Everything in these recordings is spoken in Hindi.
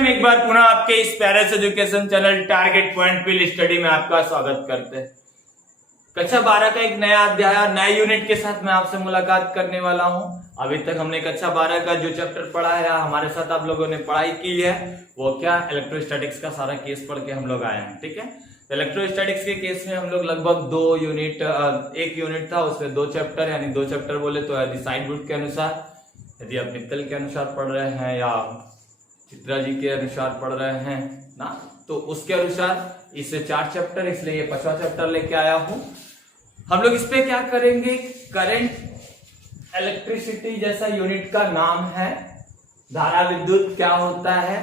टाइम एक बार पुनः आपके इस Paris education channel target point fill study में आपका स्वागत करते हैं। कक्षा 12 का एक नया अध्याय नए यूनिट के साथ मैं आपसे मुलाकात करने वाला हूं। अभी तक हमने कक्षा 12 का जो चैप्टर पढ़ा है हमारे साथ आप लोगों ने पढ़ाई की है वो क्या इलेक्ट्रोस्टैटिक्स का सारा केस पढ़ के हम लोग आए हैं। ठीक है, तो इलेक्ट्रोस्टैटिक्स के केस में हम लोग लगभग एक यूनिट था, उसमें 2 चैप्टर यानी 2 चैप्टर बोले तो यदि साइड बुक के अनुसार, यदि आप मित्तल के अनुसार पढ़ रहे हैं या चित्रा जी के अनुसार पढ़ रहे हैं ना, तो उसके अनुसार इससे 4 चैप्टर, इसलिए ये 5वां चैप्टर लेके आया हूं। हम लोग इस पे क्या करेंगे, करंट इलेक्ट्रिसिटी जैसा यूनिट का नाम है, धारा विद्युत क्या होता है,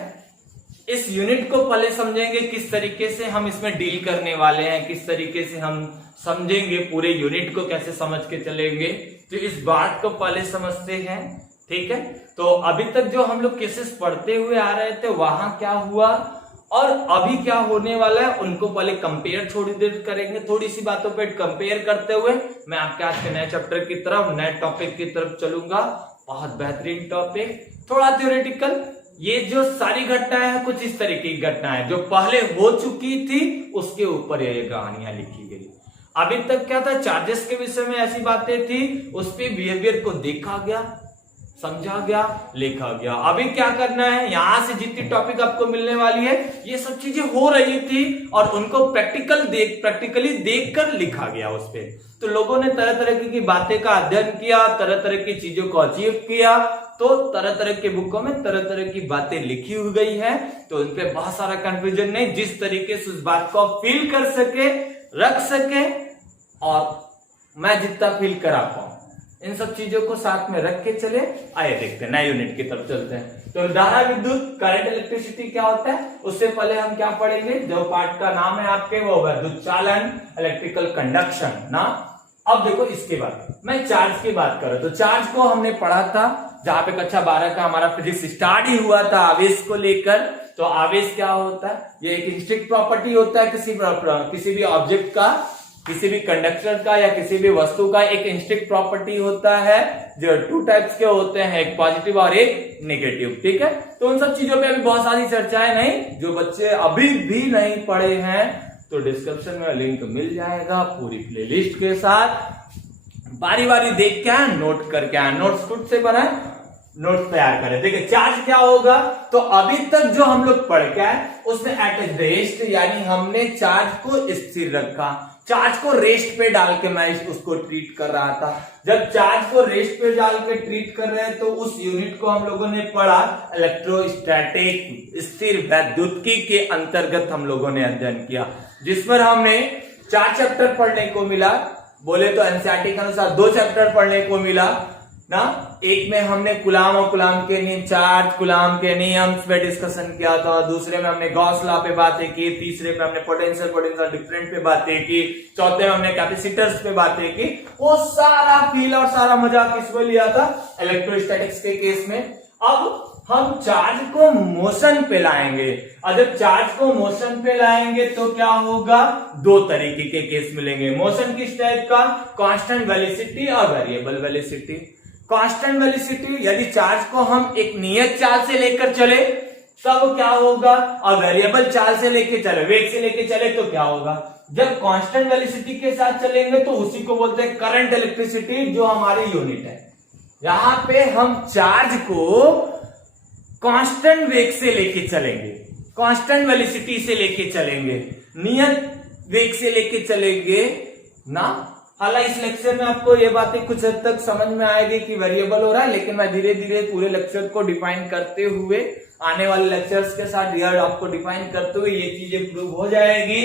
इस यूनिट को पहले समझेंगे, किस तरीके से हम इसमें डील करने वाले हैं, किस तरीके से हम समझेंगे, पूरे यूनिट को कैसे समझ के चलेंगे, तो इस बात को पहले समझते हैं। ठीक है, तो अभी तक जो हम लोग केसेस पढ़ते हुए आ रहे थे वहां क्या हुआ और अभी क्या होने वाला है उनको पहले कंपेयर थोड़ी देर करेंगे। थोड़ी सी बातों पे कंपेयर करते हुए मैं आपके आज के नए चैप्टर की तरफ, नए टॉपिक की तरफ चलूंगा। बहुत बेहतरीन टॉपिक, थोड़ा थ्योरेटिकल। ये जो सारी घटनाएं हैं कुछ इस तरीके की घटनाएं जो पहले हो चुकी थी उसके ऊपर ये कहानियां लिखी गई। अभी तक क्या था, चार्जेस के विषय में ऐसी बातें थी, उस पर बिहेवियर को देखा गया, समझा गया, लिखा गया। अभी क्या करना है, यहां से जितनी टॉपिक आपको मिलने वाली है ये सब चीजें हो रही थी और उनको प्रैक्टिकली देखकर लिखा गया उस पे। तो लोगों ने तरह तरह की बातें का अध्ययन किया, तरह तरह की चीजों को अचीव किया, तो तरह तरह के बुकों में तरह तरह की बातें लिखी हुई गई है। तो उन पे बहुत सारा कंफ्यूजन नहीं, जिस तरीके से उस बात को फील कर सके, रख सके और मैं जितना फील करा पाऊं, इन सब चीजों को साथ में रख के चले। आइए देखते हैं, नए यूनिट की तरफ चलते हैं। तो धारा विद्युत करंट इलेक्ट्रिसिटी क्या होता है, उससे पहले हम क्या पढ़ेंगे, जो पार्ट का नाम है आपके वो विद्युत चालन, इलेक्ट्रिकल कंडक्शन ना। अब देखो इसके बाद मैं चार्ज की बात करूं तो चार्ज को हमने पढ़ा था, जहां पे कक्षा 12 का हमारा फिजिक्स स्टार्ट ही हुआ था आवेश को लेकर। तो आवेश क्या होता है, ये एक इंस्ट्रिक्ट प्रॉपर्टी होता है किसी भी ऑब्जेक्ट का, किसी भी कंडक्टर का या किसी भी वस्तु का एक इंस्ट्रिक्ट प्रॉपर्टी होता है, जो 2 टाइप्स के होते हैं, एक पॉजिटिव और एक नेगेटिव। ठीक है, तो उन सब चीजों पे अभी बहुत सारी चर्चाएं नहीं, जो बच्चे अभी भी नहीं पढ़े हैं तो डिस्क्रिप्शन में लिंक मिल जाएगा पूरी प्लेलिस्ट के साथ। बारी बारी देख के आए, नोट करके आए, नोट्स खुद से बनाए, नोट्स तैयार करें। देखिए चार्ज क्या होगा, तो अभी तक जो हम लोग पढ़ के आए उसमें एट रेस्ट, यानी हमने चार्ज को स्थिर रखा, चार्ज को रेस्ट पे डाल के मैं उसको ट्रीट कर रहा था। जब चार्ज को रेस्ट पे डाल के ट्रीट कर रहे हैं तो उस यूनिट को हम लोगों ने पढ़ा इलेक्ट्रोस्टैटिक, स्थिर वैद्युतिकी के अंतर्गत हम लोगों ने अध्ययन किया, जिस पर हमने 4 चैप्टर पढ़ने को मिला। बोले तो एनसीईआरटी के अनुसार 2 चैप्टर पढ़ने को मिला ना। एक में हमने कूलाम और कूलाम के नियम, चार्ज कूलाम के नियम पे डिस्कशन किया था, दूसरे में हमने गॉस लॉ पे बातें की, तीसरे में हमने पोटेंशियल डिफरेंट पे बातें की, चौथे में हमने कैपेसिटर्स पे बातें की। वो सारा फील और सारा मजा किसमें लिया था, इलेक्ट्रोस्टैटिक्स के केस में। अब हम चार्ज को मोशन पे लाएंगे, और जब चार्ज को मोशन पे लाएंगे तो क्या होगा, 2 तरीके के केस मिलेंगे। मोशन किस टाइप का, कांस्टेंट वेलोसिटी और वेरिएबल वेलोसिटी। कांस्टेंट वेलोसिटी, यदि चार्ज को हम एक नियत चाल से लेकर चले तब क्या होगा, और वेरिएबल चाल से लेके चले, वेग से लेके चले तो क्या होगा। जब कांस्टेंट वेलोसिटी के साथ चलेंगे तो उसी को बोलते हैं करंट इलेक्ट्रिसिटी, जो हमारी यूनिट है। यहां पे हम चार्ज को कांस्टेंट वेग से लेके चलेंगे, कांस्टेंट वेलोसिटी से लेके चलेंगे, नियत वेग से लेके चलेंगे ना। हालांकि इस लेक्चर में आपको ये बातें कुछ हद तक समझ में आएगी कि वेरिएबल हो रहा है, लेकिन मैं धीरे धीरे पूरे लेक्चर को डिफाइन करते हुए, आने वाले लेक्चर्स के साथ ईयर आपको डिफाइन करते हुए ये चीजें प्रूव हो जाएगी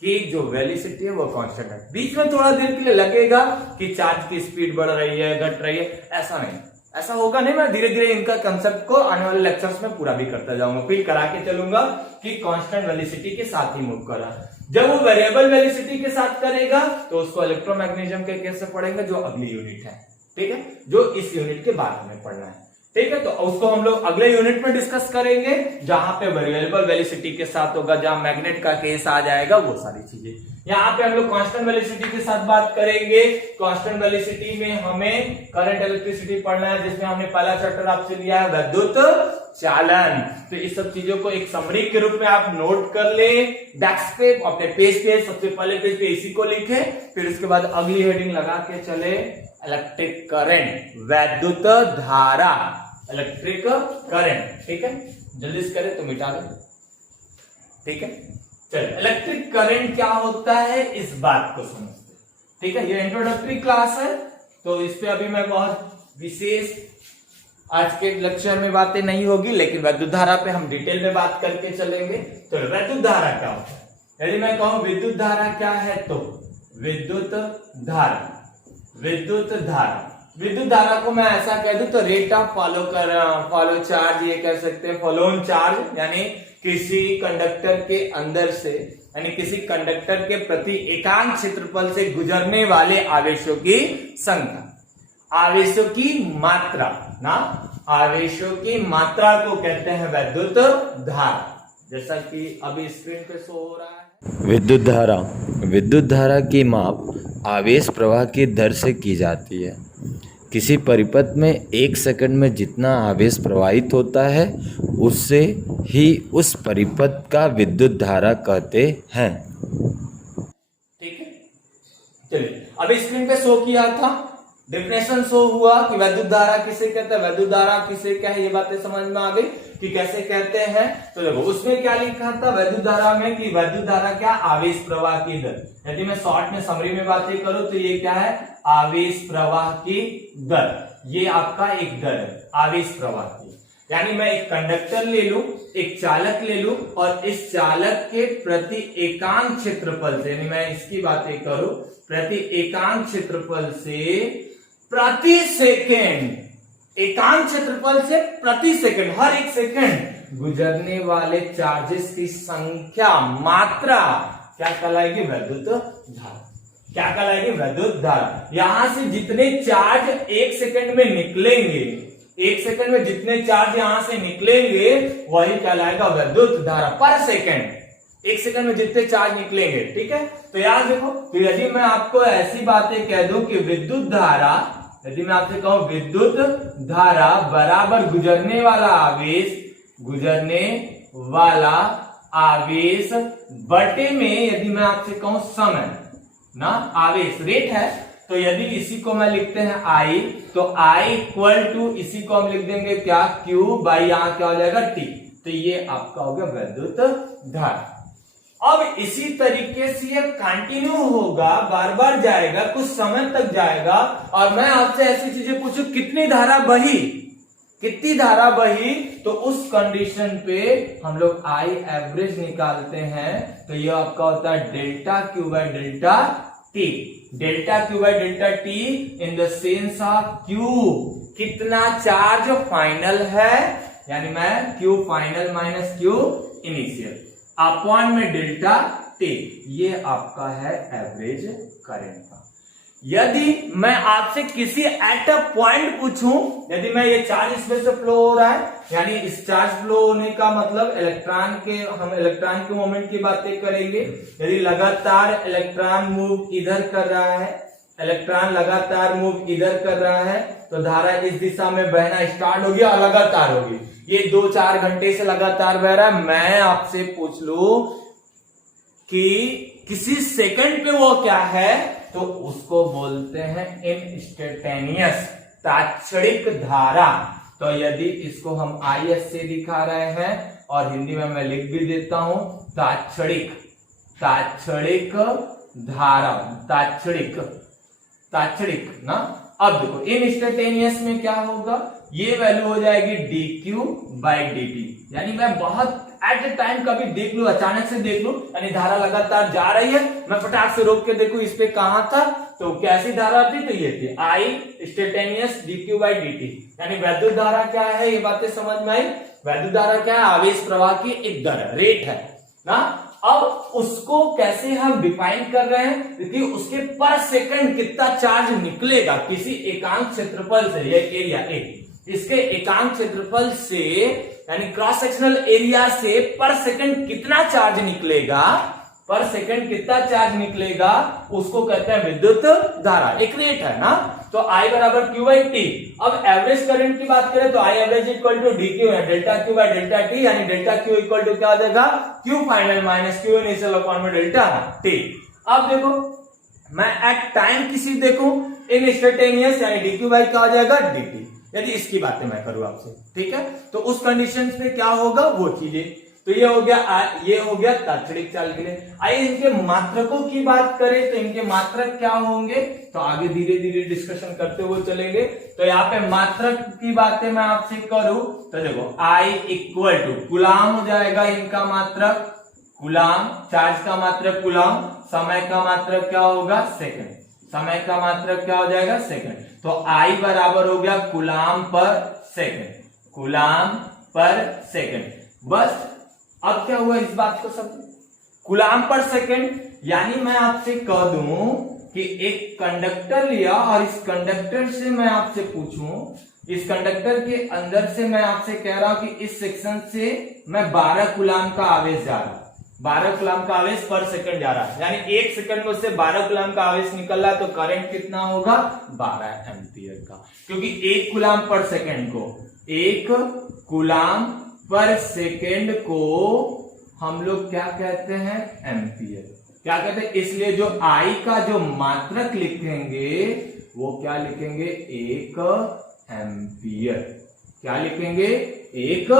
कि जो वेलोसिटी है वो कांस्टेंट है। बीच में थोड़ा देर के लिए लगेगा कि चार्ज की स्पीड बढ़ रही है, घट रही है, ऐसा नहीं, ऐसा होगा नहीं। मैं धीरे धीरे इनका कंसेप्ट को आने वाले लेक्चर्स में पूरा भी करता जाऊंगा, फील करा के चलूंगा कि कांस्टेंट वेलोसिटी के साथ ही मूव कर रहा है। जब वो वेरिएबल वेलोसिटी के साथ करेगा तो उसको इलेक्ट्रोमैग्नेटिज्म के केस से पढ़ेंगे, जो अगली यूनिट है। ठीक है, जो इस यूनिट के बाद में पढ़ना है। ठीक है, तो उसको हम लोग अगले यूनिट में डिस्कस करेंगे, जहां पे वेरिएबल वेलोसिटी के साथ होगा, जहां मैग्नेट का केस आ जाएगा, वो सारी चीजें। यहाँ पे हम लोग कांस्टेंट वेलोसिटी के साथ बात करेंगे। कांस्टेंट वेलोसिटी में हमें करंट इलेक्ट्रिसिटी पढ़ना है, जिसमें हमने पहला चैप्टर आपसे लिया है विद्युत चालन। तो इस सब चीजों को एक समरी के रूप में आप नोट कर ले डेस्क पे, अपने पेज पे। सबसे पहले पेज पे इसी को लिखे, फिर उसके बाद अगली हेडिंग लगा के चले इलेक्ट्रिक करंट, वैद्युत धारा, इलेक्ट्रिक करंट। ठीक है, जल्दी से करें तो मिटा दे। ठीक है, चलो इलेक्ट्रिक करंट क्या होता है इस बात को समझते। ठीक है, ये इंट्रोडक्टरी क्लास है, तो इस पे अभी मैं बहुत विशेष आज के लेक्चर में बातें नहीं होगी, लेकिन विद्युत धारा पे हम डिटेल में बात करके चलेंगे। तो विद्युत धारा क्या होता है, यदि मैं कहूं विद्युत धारा क्या है, तो विद्युत धारा, विद्युत धारा, विद्युत धारा को मैं ऐसा कह दूं तो रेट ऑफ फॉलो चार्ज, ये कह सकते हैं फॉलो ऑन चार्ज, यानी किसी कंडक्टर के अंदर से, यानी किसी कंडक्टर के प्रति एकांक क्षेत्रफल से गुजरने वाले आवेशों की संख्या, आवेशों की मात्रा ना, आवेशों की मात्रा को कहते हैं विद्युत धारा, जैसा कि अभी स्क्रीन पे शो हो रहा है। विद्युत धारा, विद्युत धारा की माप आवेश प्रवाह की दर से की जाती है। किसी परिपथ में 1 सेकंड में जितना आवेश प्रवाहित होता है उससे ही उस परिपथ का विद्युत धारा कहते हैं। ठीक है, चलिए अभी स्क्रीन पे शो किया था, डेफिनेशन शो हुआ कि विद्युत धारा किसे कहते हैं, विद्युत धारा किसे क्या है, ये बातें समझ में आ गई कि कैसे कहते हैं। तो देखो उसमें क्या लिखा था विद्युत धारा में कि विद्युत धारा क्या, आवेश प्रवाह की दर। यदि मैं शॉर्ट में समरी में बातें करूं तो ये क्या है, आवेश प्रवाह की दर। ये आपका एक दर है आवेश प्रवाह की, यानी मैं एक कंडक्टर ले लूं, एक चालक ले लूं, और इस चालक के प्रति एकांक क्षेत्रफल से, यानी मैं इसकी बातें करूं, प्रति एकांक क्षेत्रफल से प्रति सेकेंड, एकांक क्षेत्रफल से प्रति सेकंड, हर एक सेकंड गुजरने वाले चार्जेस की संख्या, मात्रा क्या कहलाएगी, विद्युत धारा। क्या कहलाएगी, विद्युत धारा। यहां से जितने चार्ज एक सेकंड में निकलेंगे, एक सेकंड में जितने चार्ज यहां से निकलेंगे वही कहलाएगा विद्युत धारा पर सेकंड। एक सेकंड में जितने चार्ज निकलेंगे, ठीक है। तो याद देखो, तो यदि मैं आपको ऐसी बातें कह दूं कि विद्युत धारा, यदि मैं आपसे कहूं विद्युत धारा बराबर गुजरने वाला आवेश, गुजरने वाला आवेश बटे में, यदि मैं आपसे कहूं समय ना, आवेश रेट है, तो यदि इसी को मैं लिखते हैं I, तो I इक्वल टू इसी को हम लिख देंगे क्या, Q बाई यहां क्या हो जाएगा T। तो ये आपका हो गया विद्युत धारा। अब इसी तरीके से ये कंटिन्यू होगा, बार बार जाएगा, कुछ समय तक जाएगा, और मैं आपसे ऐसी चीजें पूछूं कितनी धारा बही, कितनी धारा बही, तो उस कंडीशन पे हम लोग I एवरेज निकालते हैं। तो ये आपका होता है delta Q by delta T, delta Q by delta T in the sense of Q, कितना चार्ज फाइनल है, यानी मैं Q final minus Q initial upon में डेल्टा T, ये आपका है एवरेज करंट का। यदि मैं आपसे किसी एट अ पॉइंट पूछूं, यदि मैं ये चार्ज इसमें से फ्लो हो रहा है, यानी इस चार्ज फ्लो होने का मतलब इलेक्ट्रॉन के, हम इलेक्ट्रॉन के मोमेंट की बातें करेंगे। यदि लगातार इलेक्ट्रॉन मूव इधर कर रहा है, इलेक्ट्रॉन लगातार मूव इधर कर रहा है, तो धारा इस दिशा में बहना स्टार्ट होगी और लगातार होगी। ये 2-4 घंटे से लगातार बह रहा है। मैं आपसे पूछ लूं कि किसी सेकंड पे वो क्या है, तो उसको बोलते हैं इंस्टेंटेनियस, तात्क्षणिक धारा। तो यदि इसको हम IS से दिखा रहे हैं, और हिंदी में मैं लिख भी देता हूं तात्क्षणिक, तात्क्षणिक धारा, तात्क्षणिक, तात्क्षणिक ना। अब देखो इंस्टेंटेनियस में क्या होगा, ये वैल्यू हो जाएगी dQ बाई dt, यानी मैं बहुत एट द टाइम कभी देख लू, अचानक से देख लू, यानी धारा लगातार जा रही है, मैं फटाक से रोक के देखू इस पे कहां था, तो कैसी धारा थी, तो ये थी I instantaneous dQ by dt, यानी विद्युत धारा क्या है, ये बातें समझ में आई। विद्युत धारा क्या है, आवेश प्रवाह की एक दर, रेट है ना। अब उसको कैसे हम डिफाइन कर रहे हैं, क्योंकि उसके पर सेकंड कितना चार्ज निकलेगा किसी एकांक क्षेत्रफल से, ये एरिया ए, इसके एकांक क्षेत्रफल से, यानी क्रॉस सेक्शनल एरिया से पर सेकंड कितना चार्ज निकलेगा, पर सेकंड कितना चार्ज निकलेगा, उसको कहते हैं विद्युत धारा, एक रेट है ना। तो I बराबर Q बाई टी। अब एवरेज करंट की बात करें तो I average equal to D Q है, delta Q by delta T, यानी डेल्टा Q इक्वल टू क्या हो जाएगा, Q final minus Q initial upon में डेल्टा टी। अब देखो मैं एट टाइम किसी देखूं इंस्टेंटेनियस, यानी डी क्यू बाई क्या हो जाएगा, डी टी, यदि इसकी बातें मैं करूं आपसे, ठीक है, तो उस कंडीशन पे क्या होगा वो चीजें। तो ये हो गया तात्क्षणिक चाल के लिए। आइए इनके मात्रकों की बात करें तो इनके मात्रक क्या होंगे, तो आगे धीरे धीरे डिस्कशन करते हुए चलेंगे। तो यहाँ पे मात्रक की बातें मैं आपसे करूं तो देखो I इक्वल टू गुलाम हो जाएगा इनका मात्रक, गुलाम, चार्ज का मात्रक गुलाम, समय का मात्रक क्या होगा, सेकंड, समय का मात्रक क्या हो जाएगा, सेकंड। तो I बराबर हो गया गुलाम पर सेकंड, गुलाम पर सेकंड। बस अब क्या हुआ इस बात को सब, गुलाम पर सेकंड, यानी मैं आपसे कह दूं कि एक कंडक्टर लिया और इस कंडक्टर से मैं आपसे पूछूं, इस कंडक्टर के अंदर से मैं आपसे कह रहा हूं कि इस सेक्शन से मैं 12 गुलाम का आवेश जा रहा, 12 गुलाम का आवेश पर सेकंड जा रहा है, यानी एक सेकंड में उससे 12 गुलाम का आवेश निकल रहा है, तो करंट कितना होगा, 12 एम्पियर का, क्योंकि एक गुलाम पर सेकंड को, एक गुलाम पर सेकेंड को हम लोग क्या कहते हैं, एम्पियर, क्या कहते हैं। इसलिए जो I का जो मात्रक लिखेंगे वो क्या लिखेंगे, 1 एम्पियर, क्या लिखेंगे, 1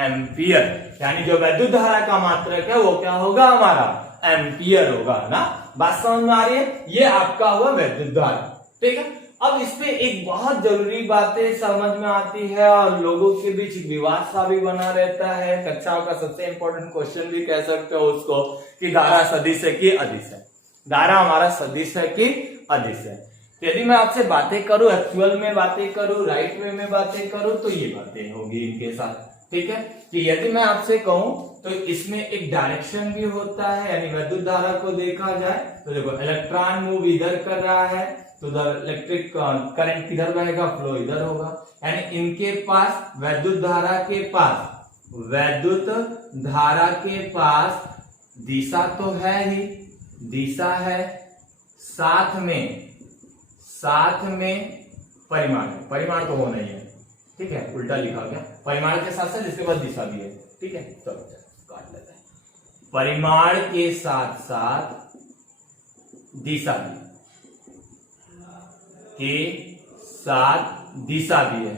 एम्पियर, यानी जो वैद्युत धारा का मात्रक है वो क्या होगा, हमारा एम्पियर होगा ना। बात समझ में आ रही है, ये आपका हुआ वैद्युत धारा, ठीक है। अब इसपे एक बहुत जरूरी बातें समझ में आती है और लोगों के बीच विवाद सा भी बना रहता है, कक्षाओं का सबसे इंपॉर्टेंट क्वेश्चन भी कह सकते हो उसको, कि धारा सदिश है कि अदिश है, धारा हमारा सदिश है कि अदिश है। यदि मैं आपसे बातें करूं, एक्चुअल में बातें करूं, राइट वे में बातें करूं, तो ये बातें होगी इनके साथ, ठीक है। कि यदि मैं आपसे कहूं तो इसमें एक डायरेक्शन भी होता है, यानी विद्युत धारा को देखा जाए तो देखो इलेक्ट्रॉन मूव इधर कर रहा है तो इलेक्ट्रिक करंट किधर बहेगा, फ्लो इधर होगा, यानी इनके पास वैद्युत धारा के पास, वैद्युत धारा के पास दिशा तो है ही, दिशा है, साथ में परिमाण, परिमाण तो होना ही है, ठीक है, उल्टा लिखा गया, परिमाण के साथ साथ इसके बाद दिशा भी है, ठीक है, चलो काट लेते हैं, परिमाण के साथ साथ दिशा भी, के साथ दिशा भी है,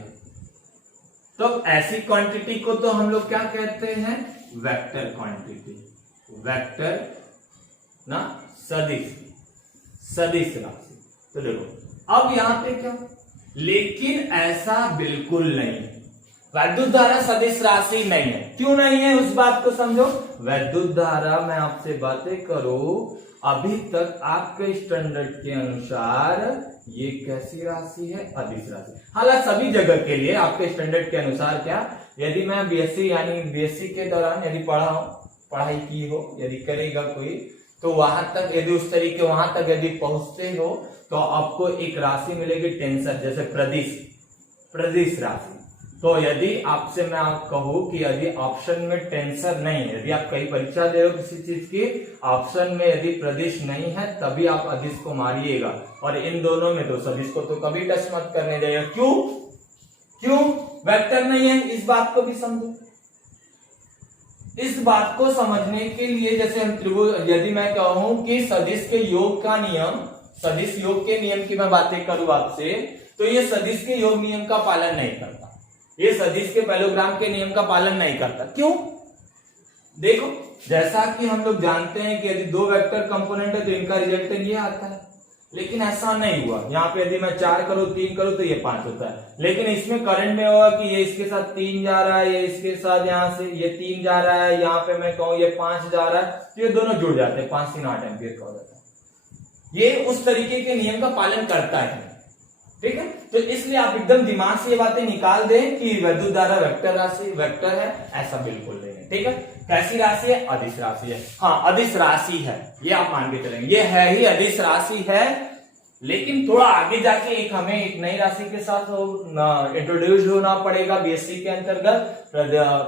तो ऐसी क्वांटिटी को तो हम लोग क्या कहते हैं, वेक्टर क्वांटिटी, वेक्टर ना, सदिश राशि। तो देखो अब यहां पे क्या, लेकिन ऐसा बिल्कुल नहीं, वैद्युत धारा सदिश राशि नहीं है। क्यों नहीं है उस बात को समझो। वैद्युत धारा, मैं आपसे बातें करूं, अभी तक आपके स्टैंडर्ड के अनुसार ये कैसी राशि है, अदिश राशि। हालांकि सभी जगह के लिए आपके स्टैंडर्ड के अनुसार क्या, यदि मैं बीएससी यानी बीएससी के दौरान यदि पढ़ाई की हो, यदि करेगा कोई, तो वहां तक यदि उस तरीके वहां तक यदि पहुंचते हो तो आपको एक राशि मिलेगी टेंसर, जैसे प्रदिश राशि। तो यदि आपसे मैं आप कहूं कि यदि ऑप्शन में टेंसर नहीं है, यदि आप कहीं परीक्षा दे रहे हो किसी चीज की, ऑप्शन में यदि प्रदिश नहीं है तभी आप अदिश को मारिएगा, और इन दोनों में तो सदिश को तो कभी टच मत करने देगा। क्यों वेक्टर नहीं है, इस बात को भी समझो। इस बात को समझने के लिए जैसे हम त्रिभुज, यदि मैं कहूं कि सदिश के योग का नियम, सदिश योग के नियम की मैं बातें करूं आपसे, तो ये सदिश के योग नियम का पालन नहीं करता, ये सदिश के पैलोग्राम के नियम का पालन नहीं करता। क्यों, देखो जैसा कि हम लोग जानते हैं कि यदि दो वेक्टर कंपोनेंट है तो इनका रिजल्टेंट ये आता है, लेकिन ऐसा नहीं हुआ। यहाँ पे यदि मैं 4 करूं 3 करूं तो ये 5 होता है, लेकिन इसमें करंट में होगा कि ये इसके साथ 3 जा रहा है, ये इसके साथ यहाँ से ये 3 जा रहा है, यहाँ पे मैं कहूं ये 5 जा रहा है, तो ये दोनों जुड़ जाते हैं, 5 3 8 एम्पियर का हो जाता है। ये उस तरीके के नियम का पालन करता है, ठीक है। तो इसलिए आप एकदम दिमाग से ये बातें निकाल दें कि विद्युत धारा वेक्टर राशि, वेक्टर है, ऐसा बिल्कुल नहीं है, ठीक है। कैसी राशि है, अदिश राशि है। हाँ, अदिश राशि है, ये आप मान के चलेंगे, ये है ही अदिश राशि है, लेकिन थोड़ा आगे जाके हमें एक नई राशि के साथ इंट्रोड्यूस होना पड़ेगा बीएससी के अंतर्गत,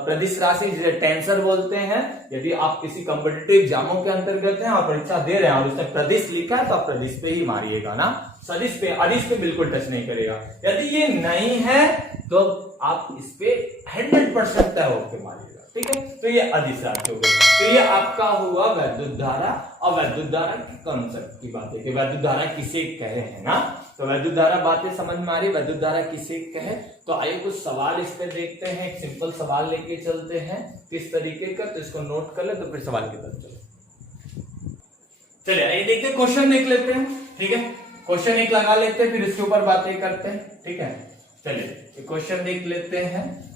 प्रदिश राशि जिसे टेंसर बोलते हैं। यदि आप किसी कॉम्पिटिटिव एग्जामों के अंतर्गत हैं और परीक्षा दे रहे हैं और उसने प्रदिश लिखा है तो आप प्रदिश पे ही मारिएगा ना, सदिश पे अदिश पे बिल्कुल टच नहीं करेगा। यदि ये नहीं है तो आप इस पे 100% तय होकर मारिएगा, ठीक है। तो ये अदिश राशि हो गई। तो ये आपका हुआ वैद्युत धारा। और वैद्युत धारा के कॉन्सेप्ट की बात है कि वैद्युत धारा किसे कहे, है ना। तो वैद्युत धारा बातें समझ में आ रही, वैद्युत धारा किसे कहे। तो आइए कुछ सवाल इस पे देखते हैं, एक सिंपल सवाल लेके चलते हैं किस तरीके का, तो इसको नोट कर ले तो फिर सवाल की तरफ चलो। चलिए आइए देखते, क्वेश्चन देख लेते हैं, ठीक है। क्वेश्चन एक लगा लेते हैं, फिर इसके ऊपर बातें करते हैं, ठीक है। चलिए क्वेश्चन देख लेते हैं।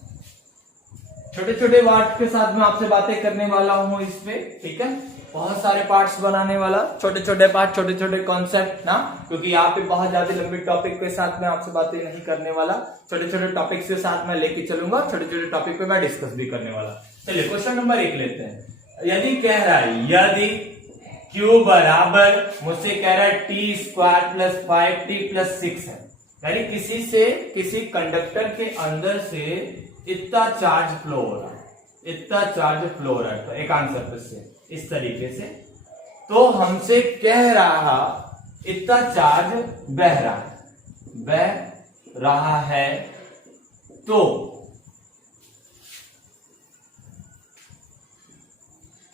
छोटे छोटे पार्ट के साथ में आपसे बातें करने वाला हूं इस पे, ठीक है। बहुत सारे पार्ट्स बनाने वाला, छोटे छोटे पार्ट, छोटे छोटे कॉन्सेप्ट ना, क्योंकि यहाँ पे बहुत ज्यादा लंबी टॉपिक के साथ में आपसे बातें नहीं करने वाला। छोटे छोटे टॉपिक्स के साथ मैं लेके चलूंगा, छोटे छोटे टॉपिक पे मैं डिस्कस भी करने वाला। चलिए क्वेश्चन नंबर 1 लेते हैं। यदि कह रहा है, यदि Q बराबर मुझसे कह रहा है t² + 5t + 6 है, यानी किसी कंडक्टर के अंदर से इतना चार्ज फ्लो हो रहा है, इतना चार्ज फ्लो हो रहा है, तो एक आंसर से इस तरीके से। तो हमसे कह रहा इतना चार्ज बह रहा है तो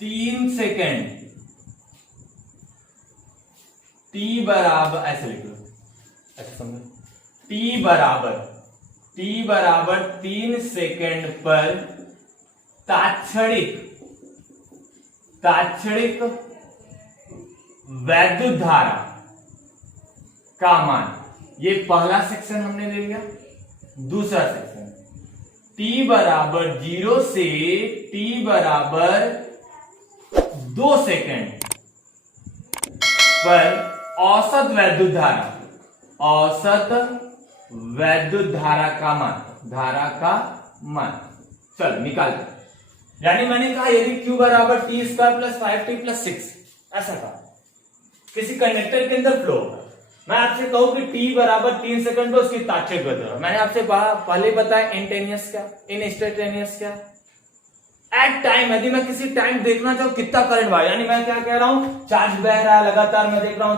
3 सेकेंड t बराबर, ऐसे लिख लो, अच्छा समझो, t बराबर 3 सेकेंड पर तात्क्षणिक वैद्युत धारा का मान, ये पहला सेक्शन हमने ले लिया। दूसरा सेक्शन t बराबर 0 से t बराबर 2 सेकेंड पर औसत वैद्युत धारा का मान, चल निकालते। यानी मैंने कहा यदि Q बराबर t² + 5t + 6 ऐसा कहा, किसी कंडक्टर के अंदर फ्लो होगा। मैं आपसे कहूं कि t बराबर 3 सेकंड पर उसकी तात्क्षणिक वैद्युत धारा, मैंने आपसे पहले बताया इंस्टेंटेनियस क्या, इंस्टेंटेनियस क्या, एट टाइम। यदि मैं किसी टाइम देखना चाहूं कितना करंट बहा, यानी मैं क्या कह रहा हूं, चार्ज बह रहा है लगातार, मैं देख रहा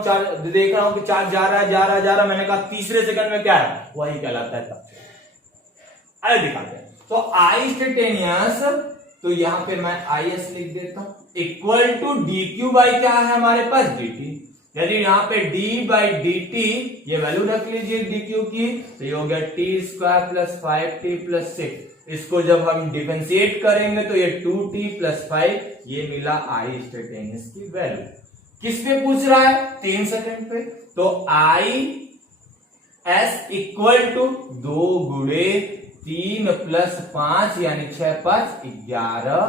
हूं कि चार्ज जा रहा है, मैंने कहा तीसरे सेकंड में क्या है, वही कहलाता है। आइए दिखाते हैं। तो आई इंस्टेंटेनियस, तो यहां पे मैं IS लिख देता हूं, इक्वल टू dQ बाई क्या है हमारे पास dt। यदि यहाँ पे d/dt ये वैल्यू रख लीजिए dQ की, तो ये हो गया t² + 5t + 6। इसको जब हम डिफरेंशिएट करेंगे तो ये 2t + 5, ये मिला I इंस्टेंटेनियस की वैल्यू। किस पे पूछ रहा है, 3 सेकंड पे। तो IS इक्वल टू 2 × 3 + 5 यानी 6 × 5 = 11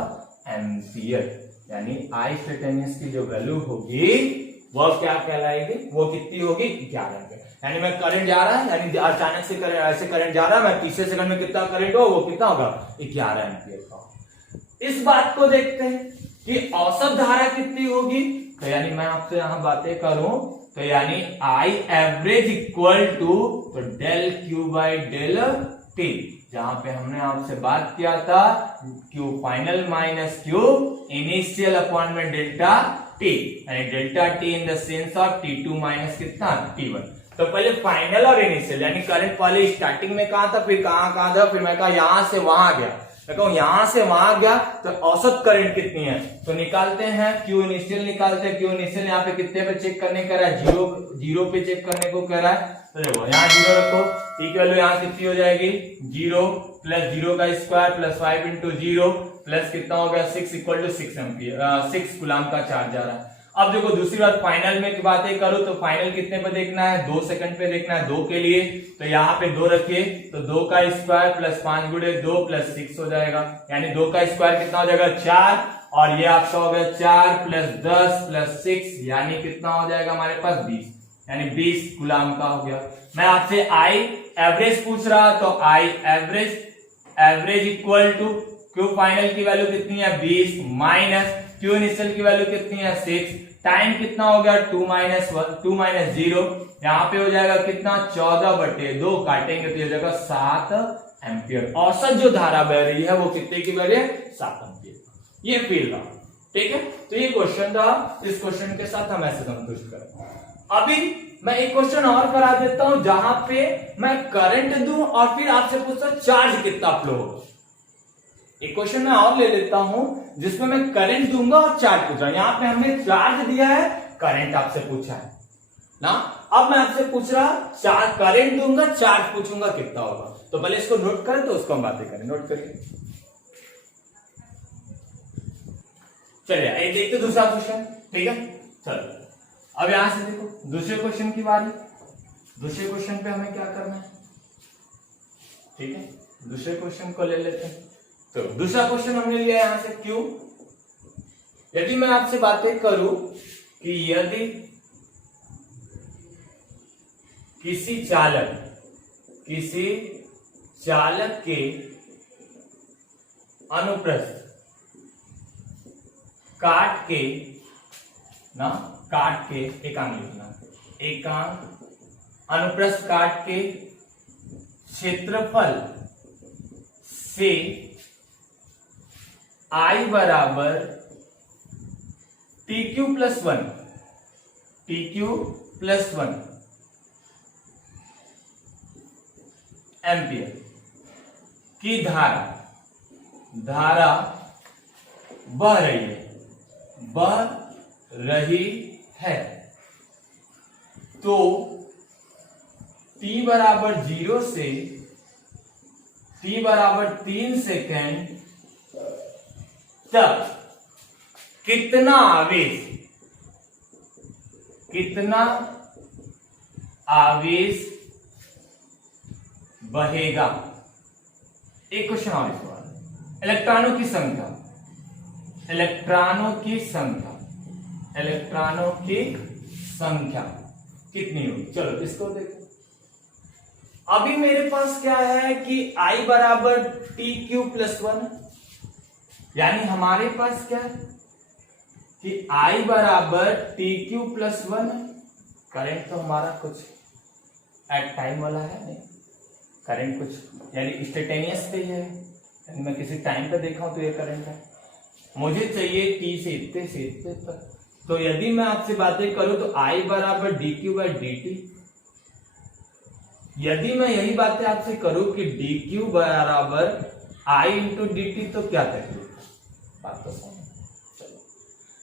एम्पियर। यानी I इंस्टेंटेनियस की जो वैल्यू होगी वो क्या कहलाएगी, वो कितनी होगी, 11 एम्पियर। यानी मैं करंट जा रहा है, यानी अचानक से ऐसे करंट जा रहा है, मैं तीसरे सेकंड में कितना करंट हो, वो कितना होगा, 11 एम्पियर का। इस बात को देखते हैं कि औसत धारा कितनी होगी। तो यानी मैं आपसे यहां बातें करूं तो यानी I एवरेज इक्वल टू, तो del Q/del T, जहां पे हमने आपसे बात किया था Q final minus Q initial upon में डेल्टा T, यानी delta T in the sense of T2 minus कितना, T1। तो पहले फाइनल और इनिशियल, यानी करंट पहले स्टार्टिंग में कहा था, फिर कहां था, फिर मैं कहा यहां से वहां गया, मैं कहूं यहां से वहां गया, तो औसत करंट कितनी है, तो निकालते हैं Q इनिशियल निकालते हैं। Q इनिशियल यहाँ पे कितने पे चेक करने कह रहा है, 0 पे चेक करने को कह रहा है। तो देखो यहाँ 0 रखो, ठीक है, यहाँ कितनी हो जाएगी, 0 + 0 का स्क्वायर + 5 × 0 प्लस कितना हो गया, 6 = 6 एम्पियर, 6 कूलम का चार्ज जा रहा है। अब देखो दूसरी बात, फाइनल में की बातें करूं तो फाइनल कितने पे देखना है, 2 सेकंड पे देखना है, 2 के लिए। तो यहाँ पे 2 रखिए, तो 2 का स्क्वायर + 5 × 2 + 6 हो जाएगा। यानी 2 का स्क्वायर कितना हो जाएगा, 4, और ये आपका हो गया 4 + 10 + 6, यानी कितना हो जाएगा हमारे पास 20, यानी 20 कूलम का हो गया। मैं आपसे I एवरेज पूछ रहा, तो I average equal to Q final की वैल्यू कितनी है, 20 माइनस क्यू इनिशियल की वैल्यू कितनी है 6, टाइम कितना हो गया 2 - 0, यहाँ पे हो जाएगा कितना 14/2, काटेंगे तो हो जाएगा 7 एम्पियर। औसत जो धारा बह रही है वो कितने की बह रही है 7 एम्पियर। ये फील रहा, ठीक है। तो ये क्वेश्चन रहा, इस क्वेश्चन के साथ हम ऐसे संतुष्ट करें। अभी मैं एक क्वेश्चन और करा देता हूं जहां पे मैं करंट दूं और फिर आपसे पूछता चार्ज कितना फ्लो होगा। एक क्वेश्चन मैं और ले लेता हूं जिसमें मैं करंट दूंगा और चार्ज पूछ रहा हूं। यहां पे हमने चार्ज दिया है, करंट आपसे पूछा है ना। अब मैं आपसे पूछ रहा चार्ज, करंट दूंगा, चार्ज पूछूंगा कितना होगा। तो पहले इसको नोट करें तो उसको हम बातें करें। नोट करिए, चलिए ये देखते दूसरा क्वेश्चन, ठीक है। चलो अब यहां से देखो दूसरे क्वेश्चन की बारी। दूसरे क्वेश्चन पे हमें क्या करना है, ठीक है। दूसरे क्वेश्चन को ले लेते हैं। तो दूसरा क्वेश्चन हमने लिया यहां से क्यू। यदि मैं आपसे बातें करूं कि यदि किसी चालक के अनुप्रस्थ काट के एकांक लिखना, एकांक अनुप्रस्थ काट के क्षेत्रफल से I बराबर TQ + 1 एम्पियर की धारा बह रही है तो t बराबर 0 से t बराबर 3 सेकेंड तक कितना आवेश बहेगा। एक क्वेश्चन और इस बार, इलेक्ट्रॉनों की संख्या कितनी होगी। चलो इसको देखो। अभी मेरे पास क्या है कि I बराबर TQ + 1, यानी हमारे पास क्या है कि I बराबर TQ + 1। करंट तो हमारा कुछ एट टाइम वाला है नहीं, करंट कुछ यानी इंस्टेंटेनियस पे है, यानी मैं किसी टाइम पे देखा हूं तो ये करंट है। मुझे चाहिए t से इतने तक। तो यदि मैं आपसे बातें करूं तो I बराबर dQ/dt। यदि मैं यही बातें आपसे करूं कि dQ बराबर I × dt तो क्या करेंगे, बात तो समझ। चलो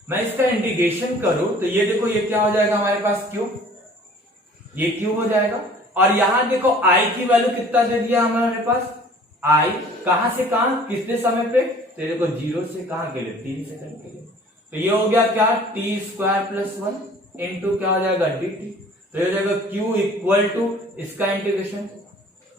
मैं इसका इंटीग्रेशन करूं तो ये देखो, ये क्या हो जाएगा हमारे पास Q, ये Q हो जाएगा। और यहां देखो I की वैल्यू कितना दे दिया हमारे पास, I कहां से कहां कितने समय पे, तो देखो 0 से कहां के लिए 3 सेकंड के लिए। तो ये हो गया क्या t² + 1 इंटू क्या हो जाएगा dt। तो ये हो जाएगा Q = इसका इंटीग्रेशन,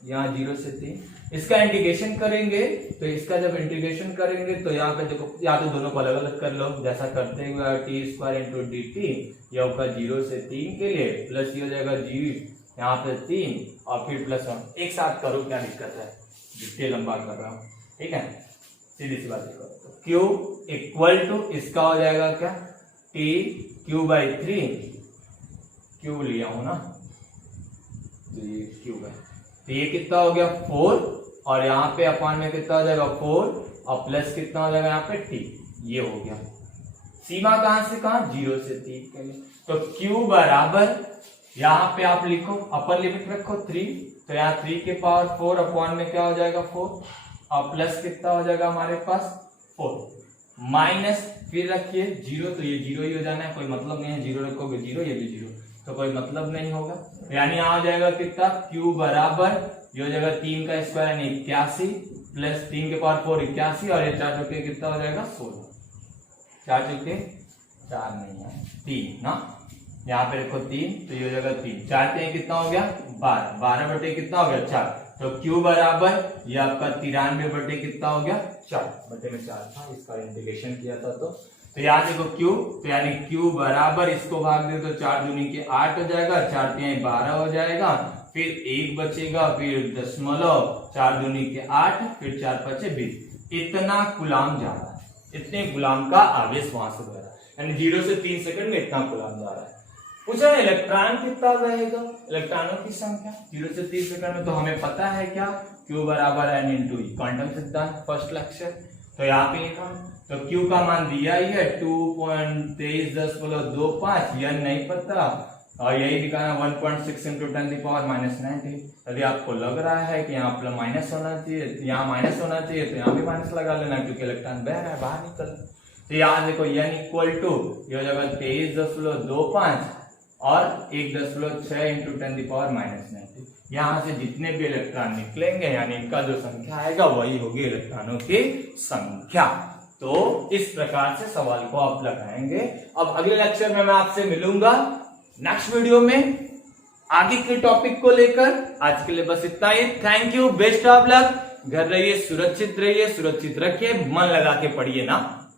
यहाँ 0 से 3, इसका इंटीग्रेशन करेंगे तो इसका जब इंटीग्रेशन करेंगे तो यहाँ पे देखो, या तो दोनों को अलग अलग कर लो जैसा करते हैं, t² × dt, यह होगा 0 से 3 के लिए, प्लस ये हो जाएगा 0 यहाँ पे 3 और फिर +1। एक साथ करो, क्या दिक्कत है, जितने लंबा कर रहा हूं, ठीक है। सीधी सी बात करो तो Q = इसका हो जाएगा क्या TQ/3, Q लिया हूं ना, तो ये Q है, तो ये कितना हो गया 4, और यहाँ पे अपॉन में कितना हो जाएगा 4 और प्लस कितना हो जाएगा यहाँ पे t, ये हो गया। सीमा कहां से कहां 0 से 3 के लिए। तो Q बराबर यहाँ पे आप लिखो, अपर लिमिट रखो 3, तो यहाँ 3 के पावर 4 अपॉन में क्या हो जाएगा 4 और प्लस कितना हो जाएगा हमारे पास 4, माइनस फिर रखिए 0, तो ये 0 ही हो जाना है, कोई मतलब नहीं है, 0 रखोगे 0, ये भी 0, तो कोई मतलब नहीं होगा। यानी यहाँ हो जाएगा कितना Q बराबर, ये हो जाएगा 3 का स्क्वायर यानी 81 प्लस 3 के पावर 4 81, और ये 4 चौके कितना हो जाएगा 16, 4 चौके 4 नहीं है 3 ना, यहाँ पे रखो 3, तो ये हो जाएगा 3, 4 3 कितना हो गया 12, 12 बटे कितना हो गया 4, तो Q बराबर ये आपका 93 बटे कितना हो गया 4 बटे में 4 था, इसका इंटीग्रेशन किया था। तो यहाँ देखो Q, तो यानी Q बराबर इसको भाग दे तो 4 दूनी के 8 हो जाएगा, 4 3 12 हो जाएगा, फिर 1 बचेगा, फिर दशमलव 4 दूनी के 8, फिर 4 5 20, इतना कूलम जा रहा है। इतने गुलाम का आवेश वहां से बह रहा है, यानी 0 से 3 सेकंड में इतना गुलाम जा रहा है। पूछा इलेक्ट्रॉन कितना बहेगा, इलेक्ट्रॉनों की संख्या 0 से 3 सेकंड में, तो हमें पता है क्या, Q बराबर N इंटू ई, क्वांटम सिद्धांत फर्स्ट लेक्चर। तो यहाँ पे लिखा, तो Q का मान दिया ही है 2.2310.25, N नहीं पता, और यही दिखाना 1.6 इंटू 10⁻⁻90। यदि आपको लग रहा है कि यहाँ प्लस माइनस होना चाहिए, यहाँ माइनस होना चाहिए, तो यहाँ भी माइनस लगा लेना, क्योंकि इलेक्ट्रॉन बह रहा है, बाहर निकल। तो यहाँ देखो N इक्वल टू ये हो जाएगा 23.25 और 1.6 इंटू 10⁻⁻90। यहाँ से जितने भी इलेक्ट्रॉन निकलेंगे, यानी इनका जो संख्या आएगा वही होगी इलेक्ट्रॉनों की संख्या। तो इस प्रकार से सवाल को आप लगाएंगे। अब अगले लेक्चर में मैं आपसे मिलूंगा नेक्स्ट वीडियो में आगे के टॉपिक को लेकर। आज के लिए बस इतना ही। Thank you, best of luck. घर रहिए, सुरक्षित रहिए, सुरक्षित रखिए, मन लगा के पढ़िए ना।